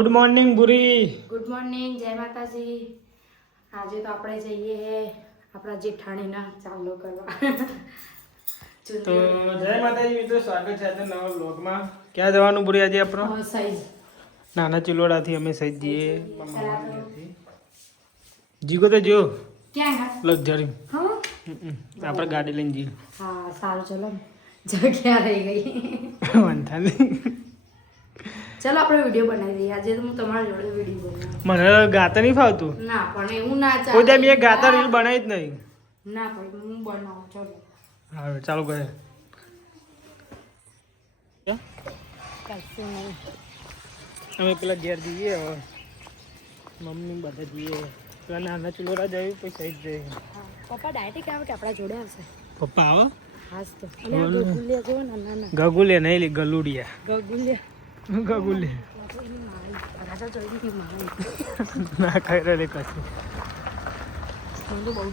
Good morning બુરી good morning જય માતાજી આજે તો આપણે જઈએ હે આપણા જેઠાણીના ચાલો કરવા. તો જય માતાજી મિત્રો સ્વાગત છે આજે નવા બ્લોગમાં ક્યાં જવાનું બુરી આજે આપણો? સાઈઝ નાના ચિલોડાથી અમે સહી જઈએ. જીગો તો જો ક્યાં હા? લક્ઝરી. હા? આપણે ગાડી લઈને જઈએ. હા સારું ચલો. જગ્યા રહી ગઈ. વાંધા નહીં. ચલો આપણે વીડિયો બનાવી દઈએ. આજે તો હું તમારા જોડે વીડિયો બનાવું. મને ગાતા નહીં ફાવતું? ના પણ એવું ના કોઈ ચાલે એક ગાતા રીલ બનાવી જ નહીં. ના પણ હું બનાવું ચલો. હા ચાલો કરે અમે પેલા ઘેર જઈએ હવે. મમ્મી બધા જઈએ. પેલા નાના ચુલોરા જઈએ પછી સહી જઈએ પપ્પા ડાયરેક્ટ આવે કે આપણા જોડે આવશે? પપ્પા આવો. હાસ તો. અને ગગુલિયા ને નાના. ગગુલિયા નહીં લી ગલુડિયા. ગગુલિયા. ગગુલે ના ખાઈ રે કશું મને તો બહુ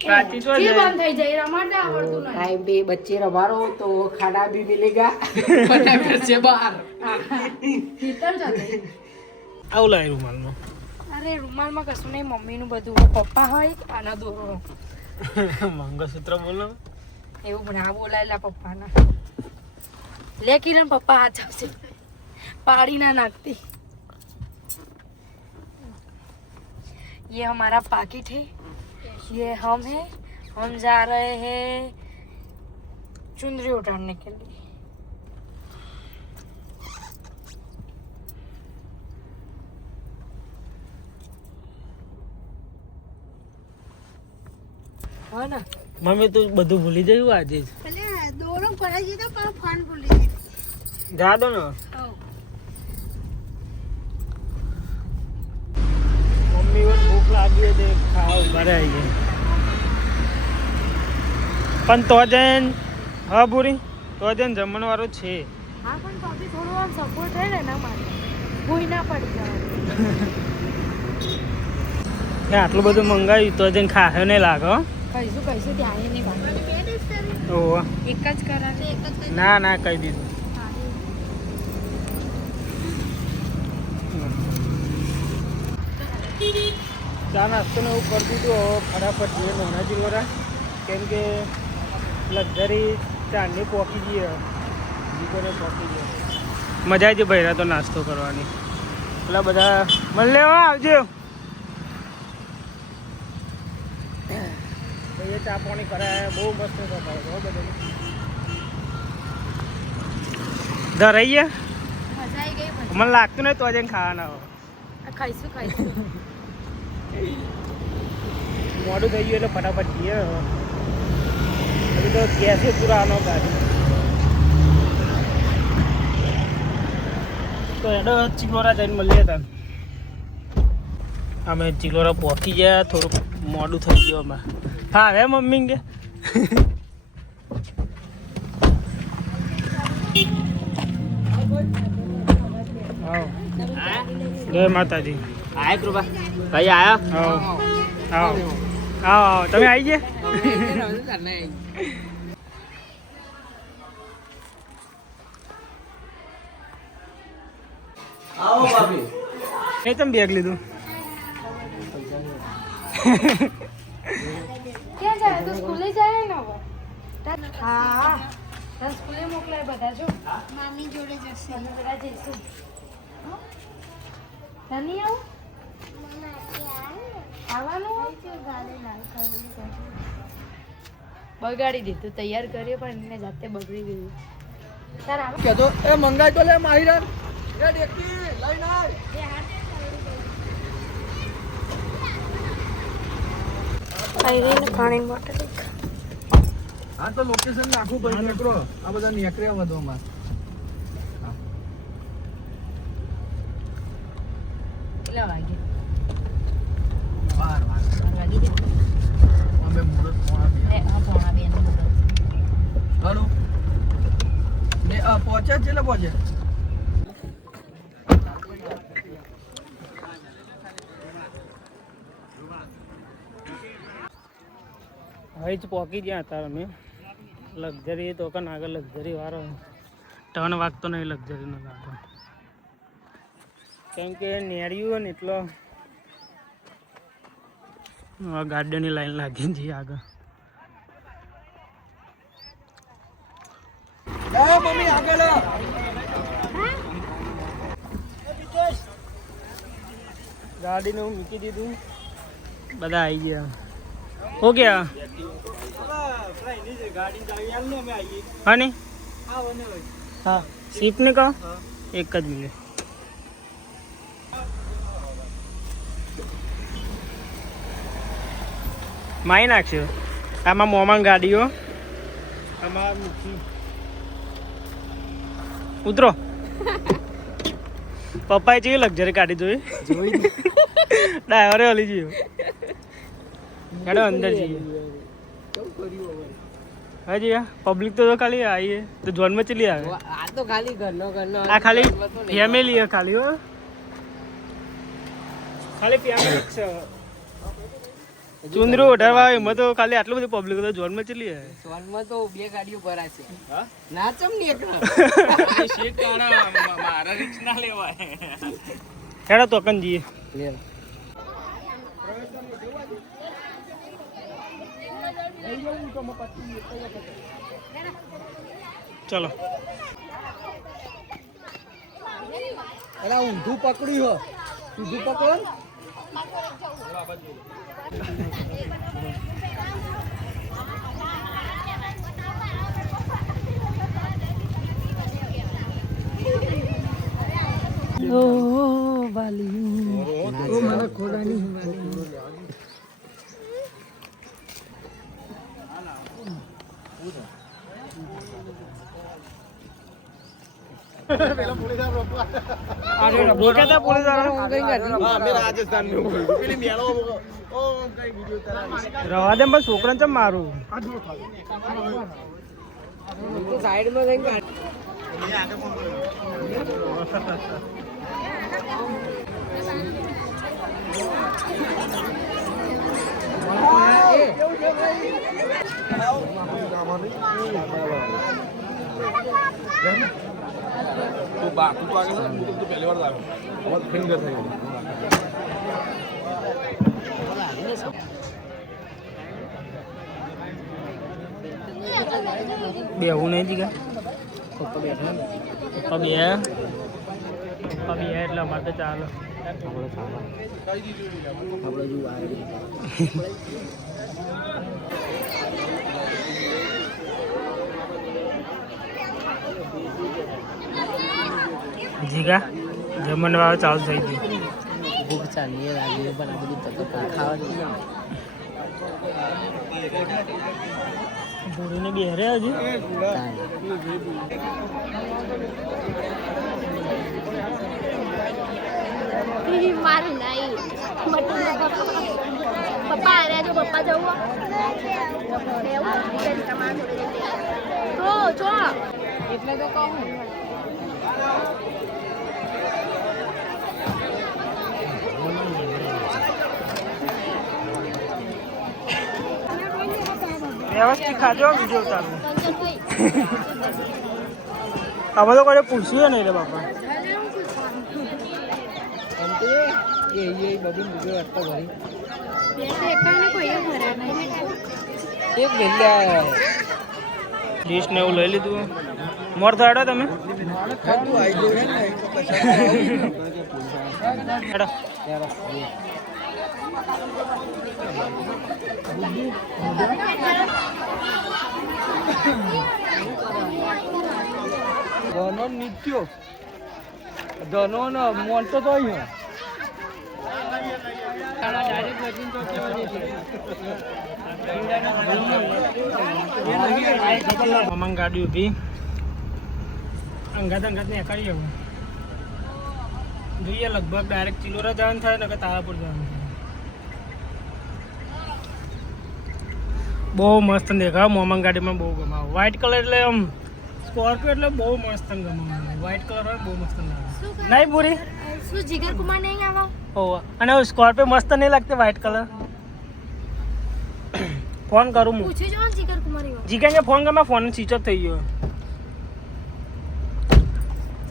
બીક લાગે આ રોઈને રોઈને રોઈને રોઈને માં ચીકી શું થયું ઓ चिक्की ऐसी हो जाती है गाइज એટલે बच्चे रमाने पड़ते हैं કાચી તો કે જાય. બંધ થઈ જાય રમાડને આવડતું નહીં टाइम पे बच्चे रमारो तो खाना भी मिलेगा वरना घर से बाहर ભીતર જશે આવું લાય રૂમાલમાં અરે રૂમાલમાં કશું નહીં મમ્મીનું બધું પપ્પા હોય આના દોરો મંગળસૂત્ર બોલો એવું પણ આ બોલાયેલા પપ્પાના લે કિરણ પપ્પા હાથ આવશે પાડી ના નાખતી ये हमारा पाकिट है ये हम है हम जा रहे हैं चुंदरी उतारने के लिए હા ના મમ્મી તું બધું ભૂલી જયું આજે જ દોરો પડાઈ દીધો પણ ફોન ભૂલી જા દો ને મમ્મી વખત ભૂખ લાગી હોય તે ખાવા ઉભા રહે આવીએ પણ તો જઈને હા બુરી. તો જઈને જમણવાળો છે. હા પણ તો બી થોડું આમ સપોર્ટ રહે ને માટે. ભૂઈ ના પડી જવાનું કે આટલું બધું મંગાવ્યું તો જઈને ખાયો નહીં લાગો. કહીશું કહીશું ત્યાં નહીં ઓહો. એક જ કરાવે. એક જ ના ના કહી દીધું. ચા નાસ્તો ને એવું કરી દીધું હવે ફટાફટ જઈએ નોના જીવરા કેમ કે લક્ઝરી ચાંદની પહોંચી જઈએ જીકોને પહોંચી જઈએ મજા આવી જાય રહ્યા તો નાસ્તો કરવાની. એટલે બધા મળી લેવા આવજો. ભાઈએ ચા પાણી કરાય બહુ મસ્ત બહુ બધું ધરાઈ મજા આવી ગઈ પણ મને લાગતું નહીં તો આજે ખાવાના હોય. ખાઈશું ખાઈશું. મોડું થઈ ગયું એટલે ફટાફટ જઈએ હવે. હજી તો ગેસે પૂરા આનો ગાડી તો એડો ચિલોરા જઈને મળીએ તને અમે ચિલોરા પહોંચી ગયા થોડુંક મોડું થઈ ગયું અમે હા હવે મમ્મી કે આવો. જય માતાજી आए कृपा भाई आया આવો આવો હા તમે આવી ગયા? આવો ભાભી. એ તમે બેગ લીધું? ક્યાં જાય? તો સ્કૂલે જાય ને હવે? હા. તને સ્કૂલે મોકલાય બધા જો. મામી જોડે જશે. બધા જઈશું. તને આવું? બગાડી દીધું તૈયાર કર્યો પણ એને જાતે બગડી ગયું. તારા કહેતો એ મંગાઈ તો લે માહી રે એ ડેકી લઈને આવ પાણી બોટલ હા તો લોકેશન નાખું પડે નીકળો. આ બધા નીકળ્યા બધો હલો. ને પહોંચ્યા છે ને પહોંચે હવે જ પહોંચી ગયા હતા અમે. લક્ઝરી તો કન આગળ લક્ઝરી વાળો. ટર્ન વાગતો નહીં લક્ઝરીનો લાગતો. કેમ કે નેર્યું ને એટલો. ગાર્ડનની લાઈન લાગી જઈએ આગળ. મમ્મી આગળ ગાડીને હું મૂકી દીધું. બધા આવી ગયા. હો ગયા? હા ને? હા. સીપ ને કહો? એક જ મિનિટ. માય નાખશો? આમાં મોમાં ગાડીઓ? આમાં મૂકી. ઉતરો પપ્પાએ જેવી લક્ઝરી કાઢી જોઈ. જોઈ ડ્રાઈવરે હલી જઈએ હેડો અંદર જઈએ. હા જી પબ્લિક તો ખાલી આવી તો જોનમાં ચલી આવે. આ તો ખાલી ઘરનો ઘરનો. આ ખાલી ફેમિલી હે ખાલી હો. ખાલી ફેમિલી છે. ચુંદરું ઓઢાવા આવે એમાં તો ખાલી આટલું બધું પબ્લિક તો જોનમાં ચલી આવે સોનમાં તો બે ગાડીઓ ભરાશે ના ચમ ને હેડો તો કંજી લે. ચલો. એલા ઊંધું પકડ્યું હો. ઊંધું પકડો. ઓ મને ખોલાની દેખાતા પોલીસવાળા રવા દે બસ છોકરા ચમ મારું? સાઈડમાં જઈને ગાડી તું બા તું તો આગળ હું તો પહેલી વાર આવ્યો. અમારે ફિંગર થઈ ગયું બેવું નહીં જીગા? પપ્પા બે પપ્પા બે એટલે અમારે તો ચાલો. આપણે જો જીગા જમણ વાળો ચાલુ થઈ ગયું ભૂખ ચાલીએ લાગીએ પણ આ બધું તકો ખાવાનું ભૂરીને બેરે હજી મારું નહીં પપ્પા આવ્યા જો પપ્પા જવું જો જો એટલે તો કહું વ્યવસ્થિત ખાજો બીજો તારું અમે તો કોઈ પૂછ્યું નહીં રે બાપા. એ એ બધું બીજો રસ્તો ભરી એક લિસ્ટ ને એવું લઈ લીધું. મોર થાડો તમે. ખાતું આવી ગયું ને હેડો. ધનો નીત્યો. ધનો મોનતો તો અહીંયા મમંગ ગાડી ઊભી અંગાત અંગાત કરી જવું. જોઈએ, લગભગ ડાયરેક્ટ ચિલોરા જવાનું થાય ને તારાપુર જવાનું થાય બહુ મસ્ત દેખાવ મોમન ગાડીમાં બહુ ગમાવ વ્હાઇટ કલર એટલે આમ સ્કોર્પિયો એટલે બહુ મસ્ત ગમે વ્હાઇટ કલર હોય બહુ મસ્ત લાગે. નહીં પૂરી? શું જીગર કુમાર નહીં આવા? ઓહ. અને સ્કોર્પિયો મસ્ત નહીં લાગતી વ્હાઇટ કલર ફોન કરું હું. પૂછી જો જીગર કુમાર જીગર ને ફોન કરમાં ફોન સ્વિચ ઓફ થઈ ગયો.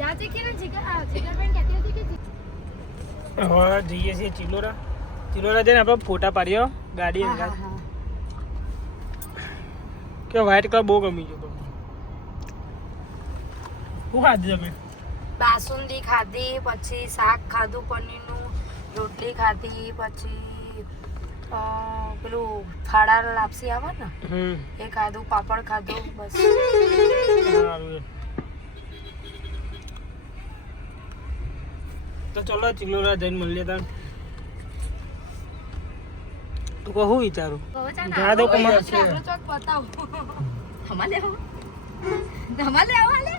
જાતે કે ને જીગર આ જીગર બેન કહેતી હતી કે હવે જઈએ છીએ ચિલોરા. ચિલોરા જઈને આપણે ફોટા પાડ્યો ગાડી અંગાત કે વ્હાઈટ કલર બહુ ગમી ગયો શું ખાધી તમે? બાસુંદી ખાધી પછી શાક ખાધું પનીરનું રોટલી ખાધી પછી પેલું ફાડા લાપસી આવે ને એ ખાધું પાપડ ખાધું બસ. તો ચલો ચિલોરા જઈને મળીએ તાર તું કહું વિચારું? જા દો કમા. ચોક બતાવો. અમાલે અમાલે અમાલે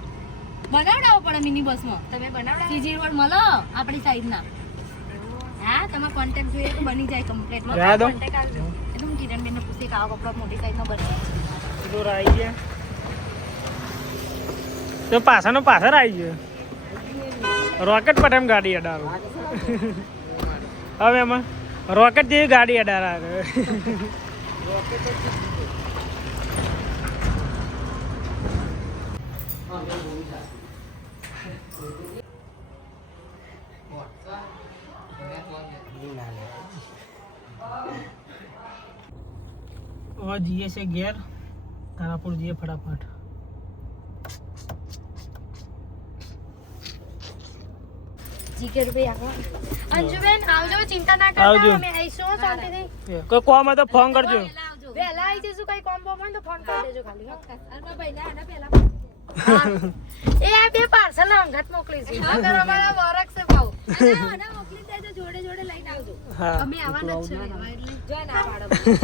બનાવડાવો પડે મિની બસમાં. તમે બનાવડાવો. સીજી રોડ મળો આપણી સાઈડના. હા તમે કોન્ટેક્ટ જોઈએ તો બની જાય કમ્પ્લીટ દો. કોન્ટેક્ટ આવજો એ તો હું કિરણબેનને પૂછી કે આવો કપડો મોટી સાઈઝનો બની ચિલોરા આવી ગયા તો પાછળનો પાછળ આવી ગયો રોકેટ પટેમ એમ ગાડી અડારો હવે એમાં રોકેટ જેવી ગાડી અડારા હવે જઈએ છે ઘેર તારાપુર જઈએ ફટાફટ જીગર ભાઈ અંજુબેન આવજો ચિંતા ના કરતા અમે આવીશું શાંતિથી. કોઈ કોમ હોય તો ફોન કરજો. વહેલા આવી જઈશું કઈ કોમ બોમ હોય તો ફોન કરી દેજો ખાલી હો. એ આ બે પાર્સલ અંગત મોકલીશું હા કર અમારા વરક છે ભાવ મોકલી દેજો જોડે જોડે લઈને આવજો. હા. અમે આવવાના જ છે જો ના પાડો.